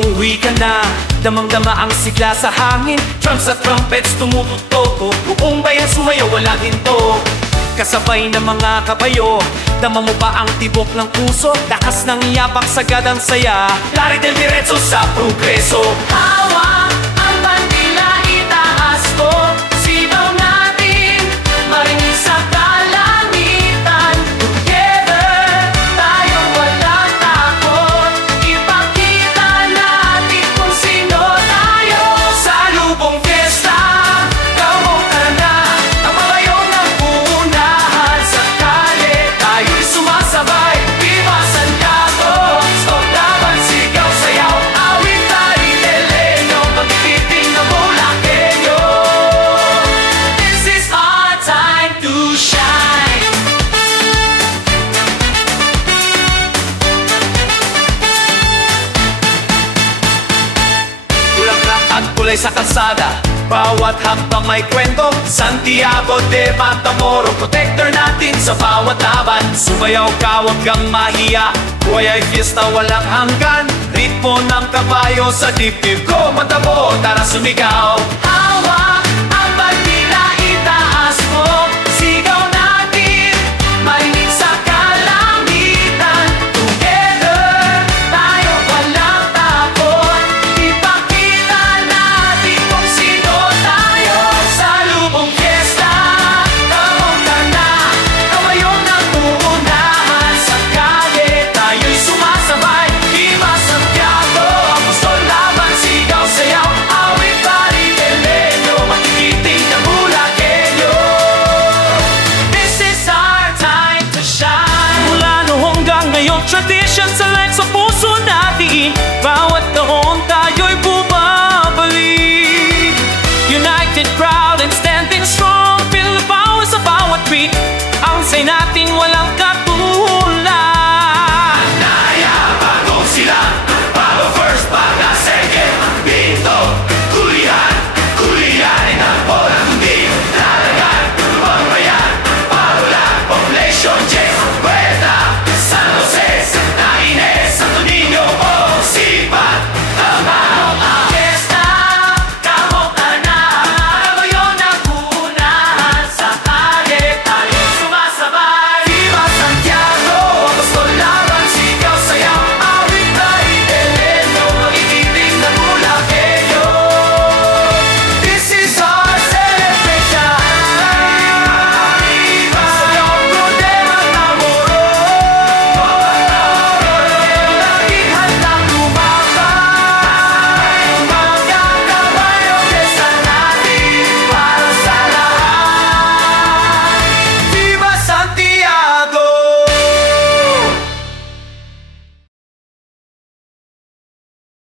umuwi ka na. Damang-dama ang sigla sa hangin, drums at trumpets tumututok. Buong bayan sumayaw, walang hinto. Kasabay ng mga kabayo, dama mo ba ang tibok ng puso? Lakas ng yabang, sagad ang saya, lari del diretso sa progreso. Hawak ang bandila, itaas mo, sigaw natin, marinig sa kalangitan. Together, tayo walang takot, ipakita natin kung sino tayo. Sa lubong fiesta, gawin ka na, ang malayong ng unahan. Sa kale, tayo'y sumasabay, Viva Santiago! Stop laban, sigaw, sayaw, awit, tari, lelenyo, pagtipiting na Bulakenyo. This is our time to shine. Bulaklak at kulay sa kalsada, bawat hakbang may kwento. Santiago de Matamoros, protector natin sa bawat laban. Sumayaw ka, huwag kang mahiya, buhay ay fiesta, walang hanggan. Ritmo ng kabayo sa dibdib ko, matabo, tara sumigaw. Hawak ang bandila, itaas mo, sigaw natin, marinig sa kalangitan. Together, tayo walang takot, ipakita natin kung sino tayo. Sa lubong fiesta, gawin ka na, kabayong ng uunahan. Sa kale, tayo'y sumasabay, Viva Santiago! Gusto laban, sigaw, sayaw, awit, tari, lelenyo, makikiting na Bulakenyo. This is our time to shine. Mula noong hanggang ngayon, tradition sa life sa puso natin. Bawat taon tayo'y bumabalik, united pride.